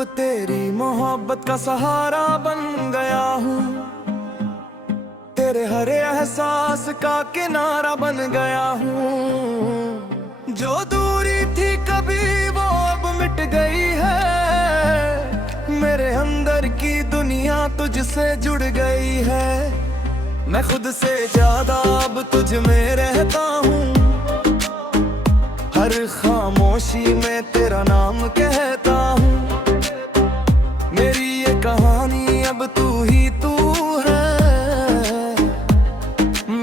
अब तेरी मोहब्बत का सहारा बन गया हूँ, तेरे हर एहसास का किनारा बन गया हूँ। जो दूरी थी कभी वो अब मिट गई है, मेरे अंदर की दुनिया तुझसे जुड़ गई है। मैं खुद से ज्यादा अब तुझ में रहता हूँ, हर खामोशी में तेरा नाम कहता हूँ। मेरी ये कहानी अब तू ही तू है,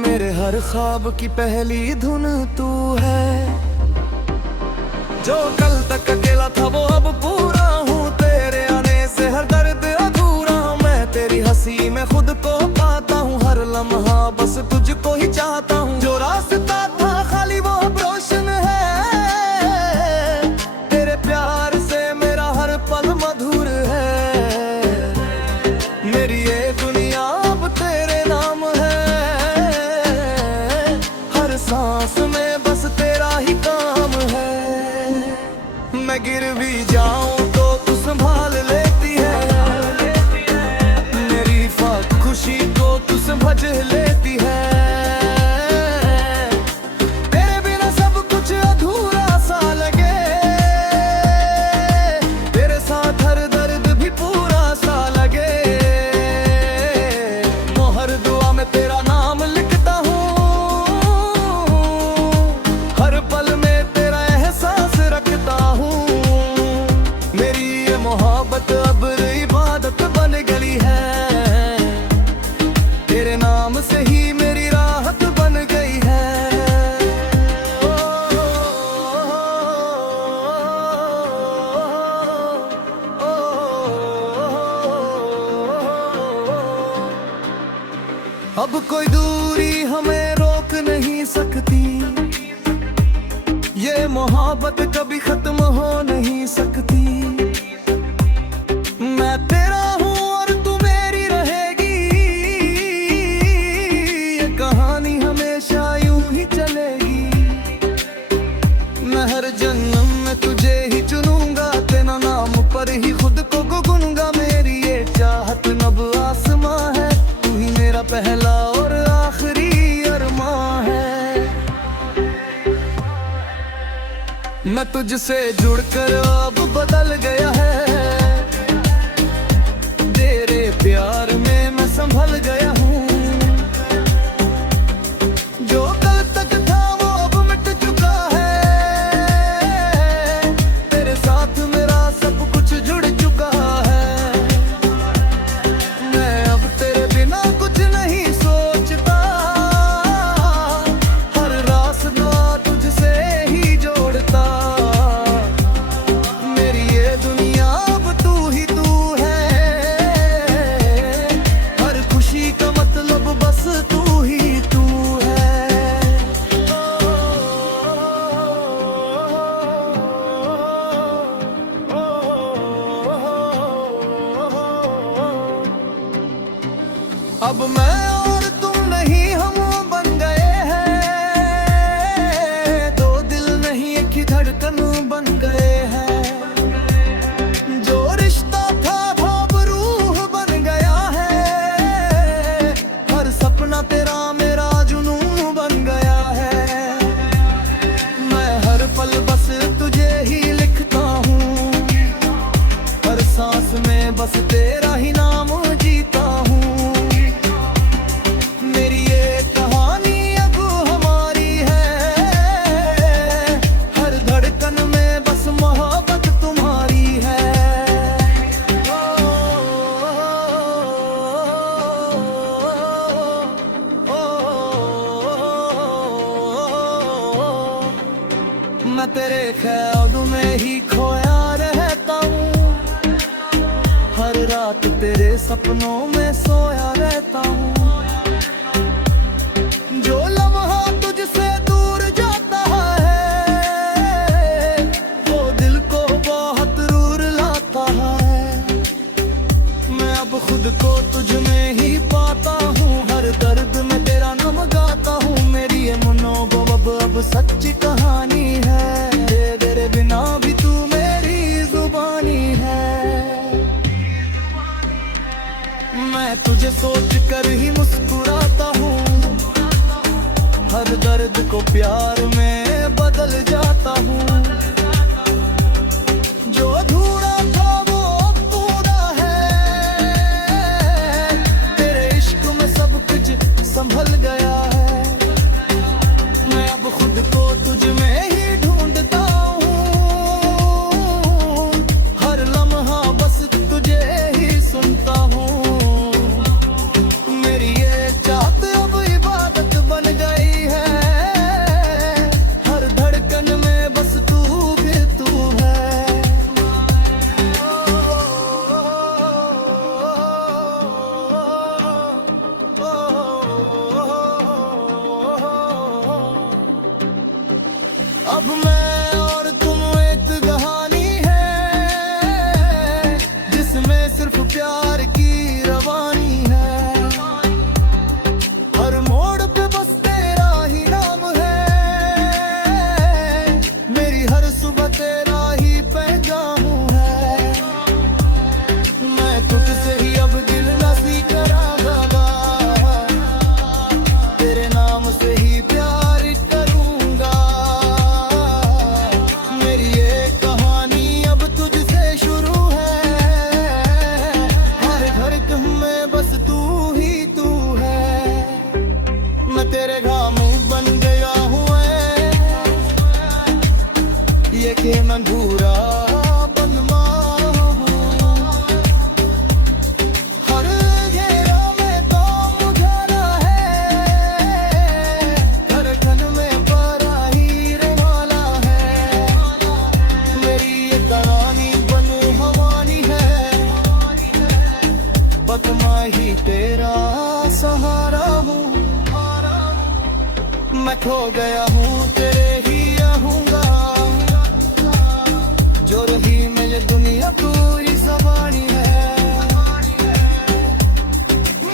मेरे हर ख्वाब की पहली धुन तू है। जो कल तक अकेला था वो अब पूरा हूँ, तेरे आने से हर दर्द अधूरा। मैं तेरी हंसी में खुद को पाता हूँ, हर लम्हा बस तुझको ही चाहता हूँ। जो रास्ता था खाली वो अब रोशन है, तेरे प्यार से मेरा हर पल मधुर है। मेरी ये दुनिया अब तेरे नाम है, हर सांस में बस तेरा ही काम है। मैं गिर भी जाऊं तो तू संभाल लेती है, मेरी फाक खुशी को तू समझ लेती है। तेरे बिना सब कुछ अधूरा सा लगे, तेरे साथ हर दर्द भी पूरा सा लगे। मोहर दुआ में तेरा नाम लिखता हूँ, हर पल में तेरा एहसास रखता हूँ। मेरी ये मोहब्बत अब इबादत बन गई है, तेरे नाम से ही मेरी राहत बन गई है। अब कोई दूरी हमें रोक नहीं सकती, ये मोहब्बत कभी खत्म हो नहीं सकती। मैं तेरा हूँ और तू मेरी रहेगी, ये कहानी हमेशा यूं ही चलेगी। मैं हर जन्म में तुझे ही चुनूंगा, तेरा नाम पर ही खुद को गुनूंगा। मेरी ये चाहत नब आसमां है, तू ही मेरा पहला और आखिरी अरमां है। मैं तुझसे जुड़कर अब बदल गया है, तेरे प्यार में मैं संभल गया हूँ। जो कल तक था वो अब मिट चुका है, तेरे साथ मेरा सब कुछ जुड़ चुका है। मैं अब तेरे बिना कुछ नहीं सोचता, हर रास्ता तुझसे ही जोड़ता। मेरी ये दुनिया अब तू ही तू है, हर खुशी का मतलब बस तू ही तू है। अब मैं और तुम नहीं हम बन गए हैं, दो दिल नहीं एक ही धड़कन बन गए हैं। जो रिश्ता था वो अब रूह बन गया है, हर सपना तेरा मेरा जुनून बन गया है। मैं हर पल बस तुझे ही लिखता हूँ, हर सांस में बस तेरा ही नाम जीता हूँ। मेरी ये कहानी अब हमारी है, हर धड़कन में बस मोहब्बत तुम्हारी है। मैं तेरे ख्यालों में ही खोया रहता हूँ, हर रात तेरे सपनों में सोया रहता हूँ। जो लम्हा तुझसे दूर जाता है, वो दिल को बहुत रूर लाता है। मैं अब खुद को तुझ में ही पाता हूँ, हर दर्द में तेरा नाम गाता हूँ। मेरी ये मनोबो अब सच्ची कहानी है, तेरे बिना भी तू मेरी जुबानी है। तुझे सोच कर ही मुस्कुराता हूँ, हर दर्द को प्यार में बदल जाता हूँ। जो ढूंढा था वो अब पूरा है, तेरे इश्क में सब कुछ संभल गया है। मैं अब खुद को तुझ में ही ढूंढता हूँ, हर लम्हा बस तुझे ही सुनता हूँ। मेरी ये चाहत अब इबादत बन गई है, हर धड़कन में बस तू भी तू है। अब मैं और तुम एक कहानी है, जिसमें सिर्फ प्यार की रवानी है। हर मोड़ पे बस तेरा ही नाम है, मेरी हर सुबह तेरा ही पैगाम है। मैं तुझसे ही अब दिल नसी करांगा, तेरे नाम से ही प्यार करूंगा। मेरी ये कहानी अब तुझसे शुरू है, हर धड़कन में बस तू ही तू है। मैं तेरे घाम बन गया हूँ, ये कि मैं भूरा बनमा हूँ। हर घेरा में काम उजाला है, धड़कन में परा ही रवाला है। मेरी ये कहानी बनु हवानी है, बदमा ही तेरा सहारा हूँ। मैं खो गया हूँ तेरे ही रहूंगा, जो रही मेरी दुनिया पूरी ज़बानी है।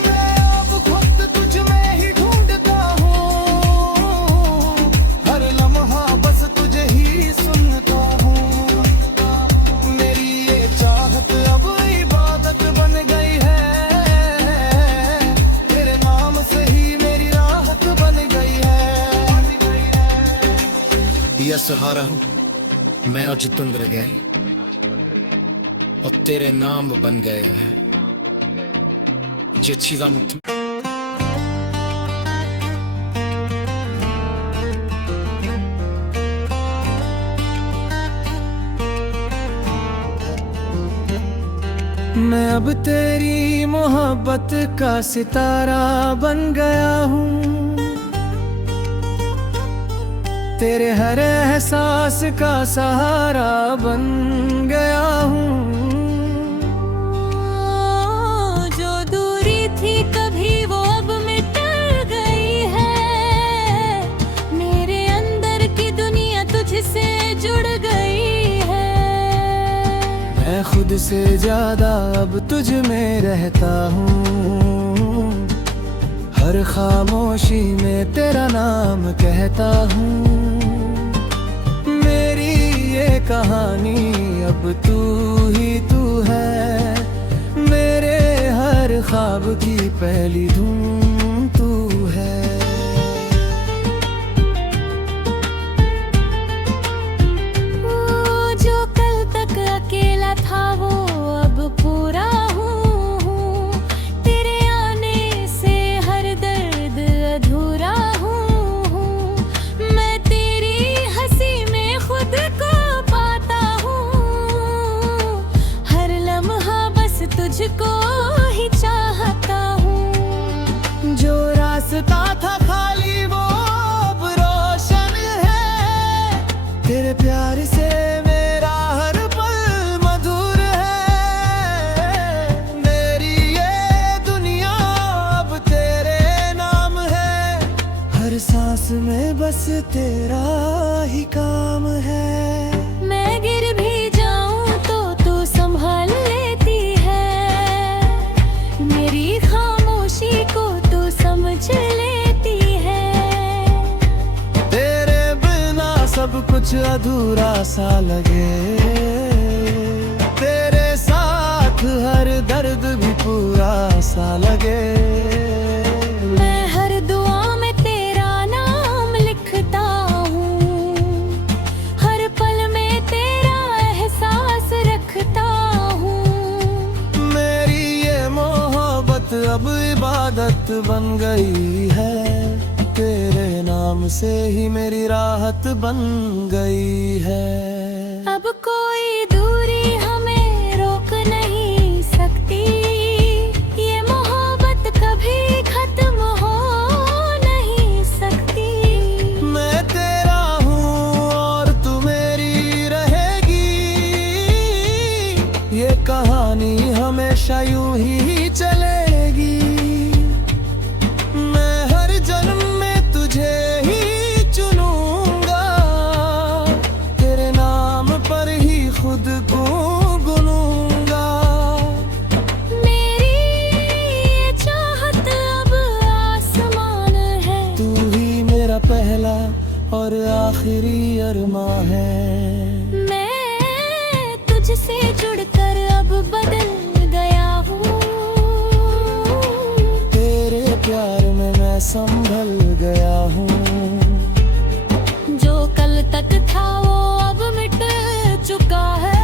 मैं अब खुद तुझ में ही ढूंढता हूँ, हर लम्हा बस तुझे ही सुनता हूँ। मेरी ये चाहत अब इबादत बन गई है, तेरे नाम से ही मेरी राहत बन गई है। यह सहारा हूँ मैं आज तुम रह गए और तेरे नाम बन गए हैं ये चीज़ा मुक्त। मैं अब तेरी मोहब्बत का सितारा बन गया हूँ, तेरे हर एहसास का सहारा बन गया हूँ। जो दूरी थी कभी वो अब मिट गई है, मेरे अंदर की दुनिया तुझसे जुड़ गई है। मैं खुद से ज्यादा अब तुझ में रहता हूँ, हर खामोशी में तेरा नाम कहता हूँ। मेरी ये कहानी अब तू ही तू है, मेरे हर ख्वाब की पहली धूम तू है। जो कल तक अकेला था वो अब पूरा हूँ, तेरे आने से हर दर्द अधूरा हूँ। मैं तेरी हंसी में खुद को पाता हूँ, हर लम्हा बस तुझको ही चाहता हूँ। जो रास्ता था खाली वो अब रोशन है, तेरे प्यार से मेरा हर पल मधुर है। मेरी ये दुनिया अब तेरे नाम है, हर सांस में बस तेरा ही काम है। मैं गिर भी जाऊं तो तू संभाल लेती है, मेरी खामोशी को तू समझ लेती है। तेरे बिना सब कुछ अधूरा सा लगे, तेरे साथ हर दर्द भी पूरा सा लगे। मैं हर दुआ में तेरा नाम लिखता हूँ, हर पल में तेरा एहसास रखता हूँ। मेरी ये मोहब्बत अब इबादत बन गई है, तेरे नाम से ही मेरी राहत बन गई है। अब कोई दूरी हमें रोक नहीं सकती, ये मोहब्बत कभी खत्म हो नहीं सकती। मैं तेरा हूँ और तू मेरी रहेगी, ये कहानी हमेशा यूं ही चलेगी। मैं हर जन्म में तुझे ही चुनूंगा, तेरे नाम पर ही खुद को गुनूंगा। मेरी ये चाहत अब आसमान है, तू ही मेरा पहला और आखिरी अरमां है। मैं तुझसे जुड़कर अब बदल गया हूँ, तेरे प्यार में मैं संभल गया हूँ। जो कल तक था वो अब मिट चुका है,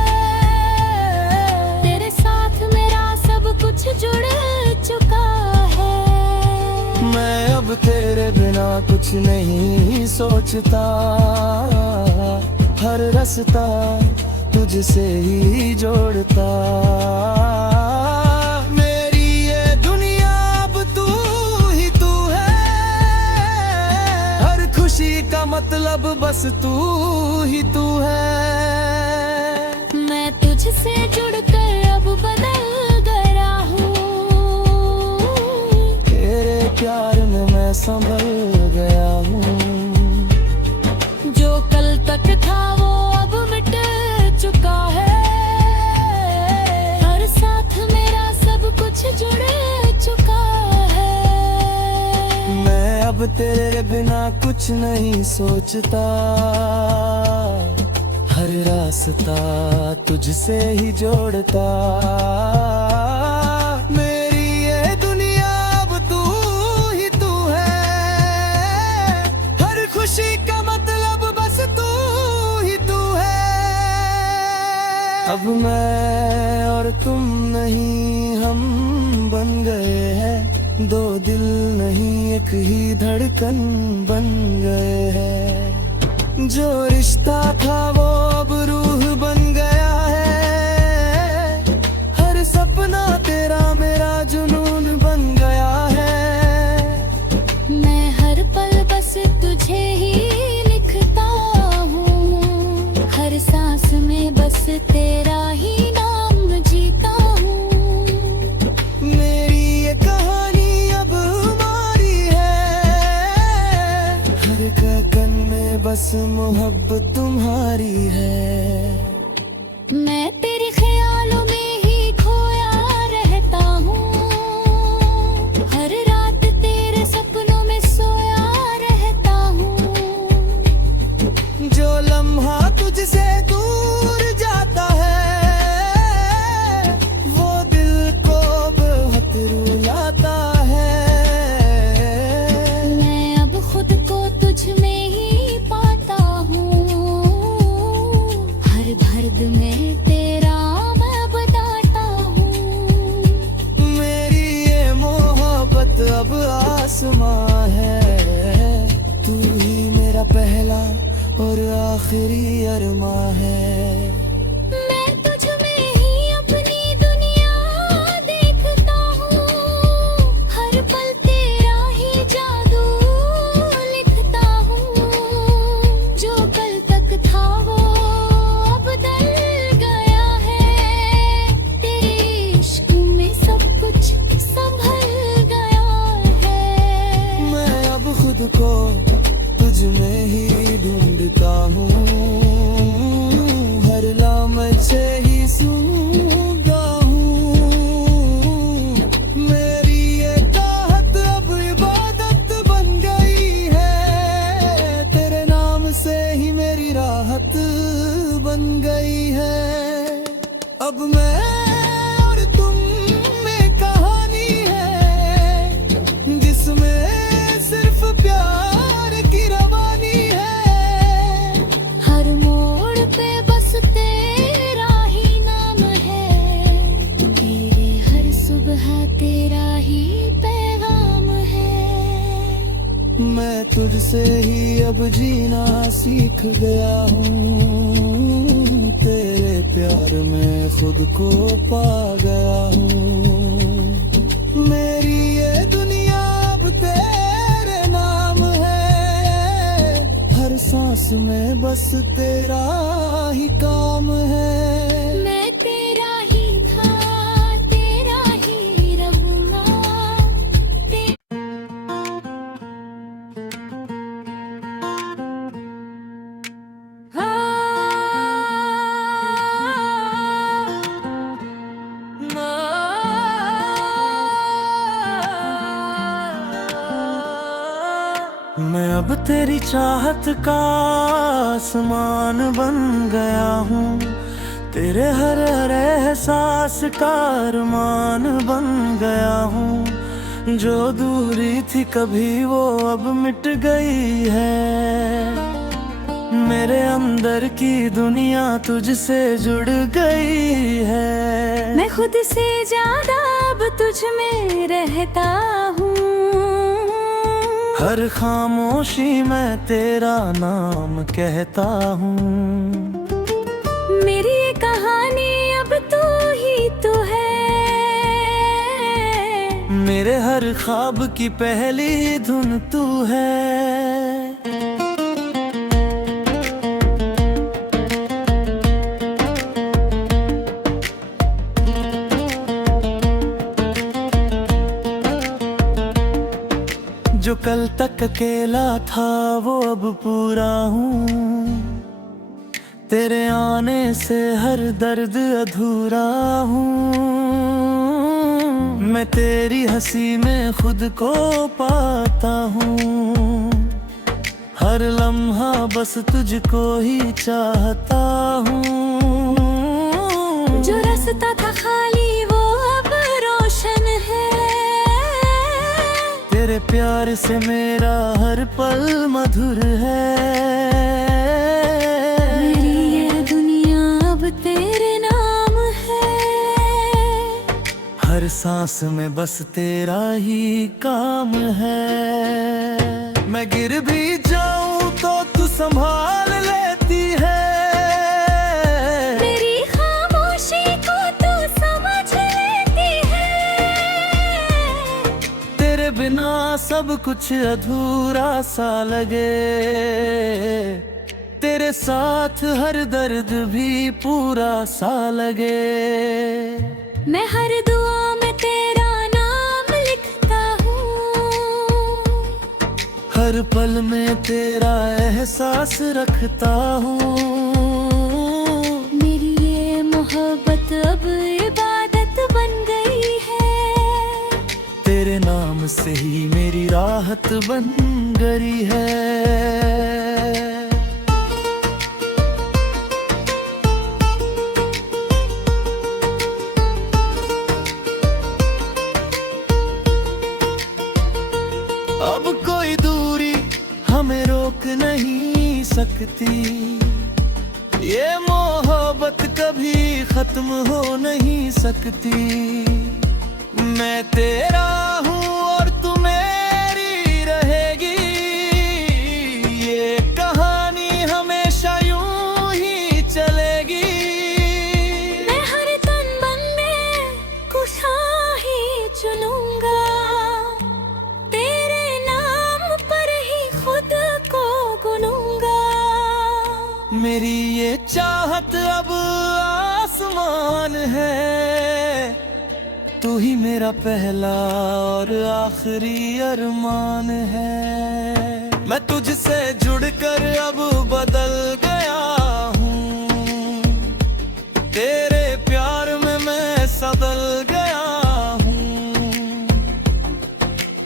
तेरे साथ मेरा सब कुछ जुड़ चुका है। मैं अब तेरे बिना कुछ नहीं सोचता, हर रास्ता तुझसे ही जोड़ता। मेरी ये दुनिया अब तू ही तू है, हर खुशी का मतलब बस तू ही तू है। मैं तुझसे जुड़कर अब बदल गया हूँ, तेरे प्यार में मैं संभल गया हूँ। जो कल तक था वो अब मिट चुका है, हर साथ मेरा सब कुछ जुड़ चुका है। मैं अब तेरे बिना कुछ नहीं सोचता, हर रास्ता तुझसे ही जोड़ता। मेरी ये दुनिया अब तू ही तू है, हर खुशी का मतलब बस तू ही तू है। अब मैं और तुम नहीं हम बन गए हैं, दो दिल नहीं एक ही धड़कन बन गए हैं। जो रिश्ता था वो अब रूह बन गया है, हर सपना तेरा मेरा जुनून बन गया है। मैं हर पल बस तुझे ही लिखता हूँ, हर सांस में बस तेरा ही नाम जीता हूँ। मेरी ये कहानी अब हमारी है, हर गगन में बस मोहब्बत तुम्हारी है। मैं तेरे ख्यालों में ही खोया रहता हूँ, हर रात तेरे सपनों में सोया रहता हूँ। जो लम्हा तुझसे दूर जाता है, वो दिल को बहुत रुलाता है। मैं अब खुद को तुझ में ही पाता हूँ, हर दर्द में तेरा मैं बताता हूँ। मेरी ये मोहब्बत अब आसमां है, तू ही मेरा पहला और आखिरी अरमां है। मैं तुझ में ही अपनी दुनिया देखता हूँ, हर पल तेरा ही जादू लिखता हूँ। जो कल तक था वो अब बदल गया है, तेरे इश्क में सब कुछ संभल गया है। मैं अब खुद को तुझ में ही ढूंढता हूँ, हर मैं तुझसे ही अब जीना सीख गया हूँ, तेरे प्यार में खुद को पा गया हूँ। मेरी ये दुनिया अब तेरे नाम है, हर सांस में बस तेरा ही काम है। मैं तेरा ही था, तेरा ही रहूंगा। मैं अब तेरी चाहत का आसमान बन गया हूँ, तेरे हर हर एहसास का अरमान बन गया हूँ। जो दूरी थी कभी वो अब मिट गई है, मेरे अंदर की दुनिया तुझसे जुड़ गई है। मैं खुद से ज्यादा अब तुझ में रहता हूँ, हर खामोशी में तेरा नाम कहता हूँ। मेरी ये कहानी अब तू ही तो है, मेरे हर ख्वाब की पहली धुन तू है। जो कल तक अकेला था वो अब पूरा हूँ, तेरे आने से हर दर्द अधूरा हूँ। मैं तेरी हंसी में खुद को पाता हूँ, हर लम्हा बस तुझको ही चाहता हूँ। जो रास्ता था खाली वो अब रोशन है, तेरे प्यार से मेरा हर पल मधुर है। मेरी ये दुनिया अब तेरे नाम है, हर सांस में बस तेरा ही काम है। मैं गिर भी जाऊं तो तू संभाल लेती है, मेरी खामोशी को तू समझ लेती है। तेरे बिना सब कुछ अधूरा सा लगे, तेरे साथ हर दर्द भी पूरा सा लगे। मैं हर दुआ में तेरा नाम लिखता हूँ, हर पल में तेरा एहसास रखता हूँ। मेरी ये मोहब्बत अब इबादत बन गई है, तेरे नाम से ही मेरी राहत बन गई है। अब कोई दूरी हमें रोक नहीं सकती, ये मोहब्बत कभी खत्म हो नहीं सकती। मैं तेरा हूँ और तू मेरी रहेगी, ये कहानी हमेशा यूं ही चलेगी। मैं हर तन मन में खुशहाली चुनूंगा, तेरे नाम पर ही खुद को गुनूंगा। मेरी ये चाहत अब आसमान है, तू ही मेरा पहला और आखिरी अरमान है। मैं तुझसे जुड़कर अब बदल गया हूँ, तेरे प्यार में मैं संभल गया हूँ।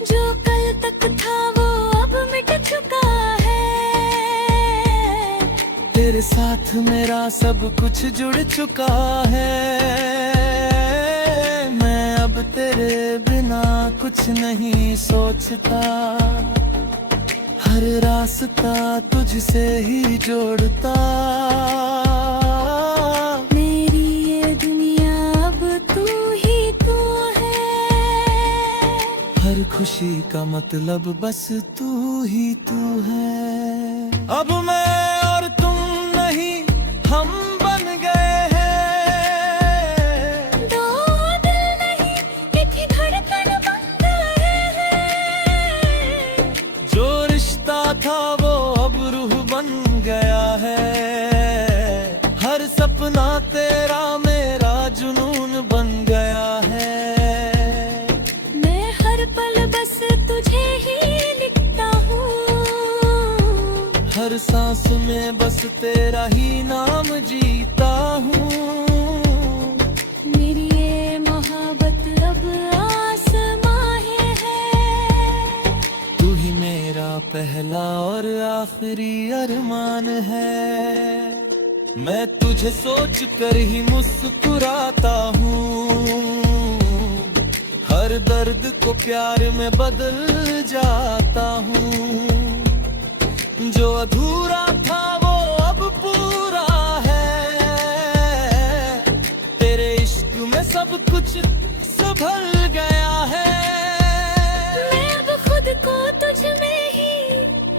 जो कल तक था वो अब मिट चुका है, तेरे साथ मेरा सब कुछ जुड़ चुका है। मैं अब तेरे बिना कुछ नहीं सोचता, हर रास्ता तुझसे ही जोड़ता। मेरी ये दुनिया अब तू ही तू है, हर खुशी का मतलब बस तू ही तू है। अब मैं और तुम नहीं, हम बन गए हैं। दो दिल नहीं, एक ही धड़कन बन गए हैं। जो रिश्ता था वो अब रूह बन गया है। हर सपना तेरा मेरा जुनून बन गया है। मैं हर पल बस तुझे ही लिखता हूँ। हर सांस में बस तेरा ही नाम जीता हूँ। मेरी ये मोहब्बत अब आसमां है। तू ही मेरा पहला और आखिरी अरमान है। मैं तुझे सोच कर ही मुस्कुराता हूँ। हर दर्द को प्यार में बदल जाता हूँ। जो अधूरा था वो अब पूरा है। तेरे इश्क में सब कुछ संभल गया है। मैं अब खुद को तुझ में ही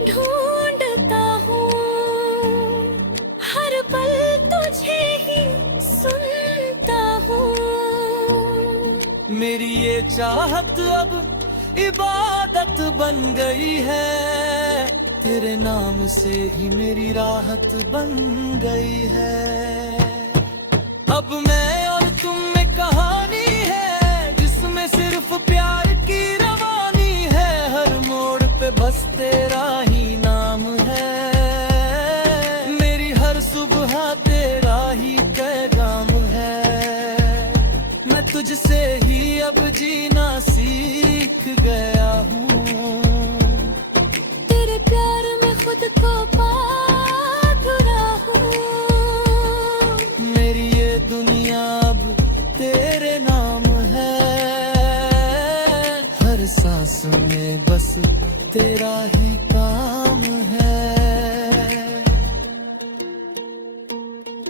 ढूंढता हूँ। हर पल तुझे ही सुनता हूँ। मेरी ये चाहत अब इबादत बन गई है। तेरे नाम से ही मेरी राहत बन गई है। अब मैं और तुम में कहानी है, जिसमें सिर्फ प्यार की रवानी है। हर मोड़ पे बस तेरा ही नाम है। मेरी हर सुबह तेरा ही पैगाम है। मैं तुझसे ही अब जीना सीख गया हूँ। तेरे प्यार में खुद को पा चुरा हूँ। मेरी ये दुनिया अब तेरे नाम है। हर सांस में बस तेरा ही काम है।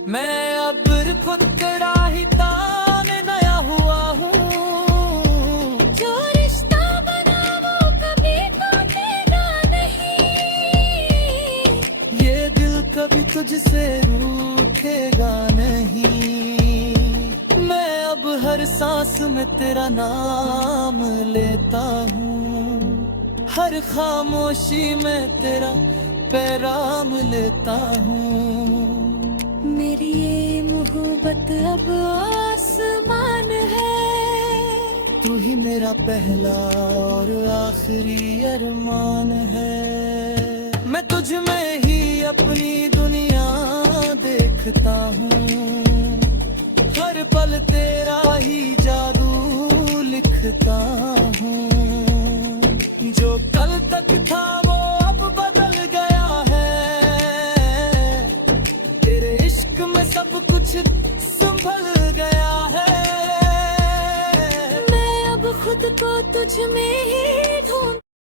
मैं अब खुद तेरा ही ताने नया हुआ हूँ। जो रिश्ता बना वो कभी टूटेगा नहीं। ये दिल कभी तुझसे रूठेगा नहीं। मैं अब हर सांस में तेरा नाम लेता हूँ। हर खामोशी में तेरा पैगाम लेता हूँ। मेरी ये मोहब्बत अब आसमान है। तू ही मेरा पहला और आखिरी अरमान है। मैं तुझ में ही अपनी दुनिया देखता हूँ। हर पल तेरा ही जादू लिखता हूँ। जो कल तक था वो अब बदल गया है। तेरे इश्क में सब कुछ संभल गया है। मैं अब खुद को तुझ में ही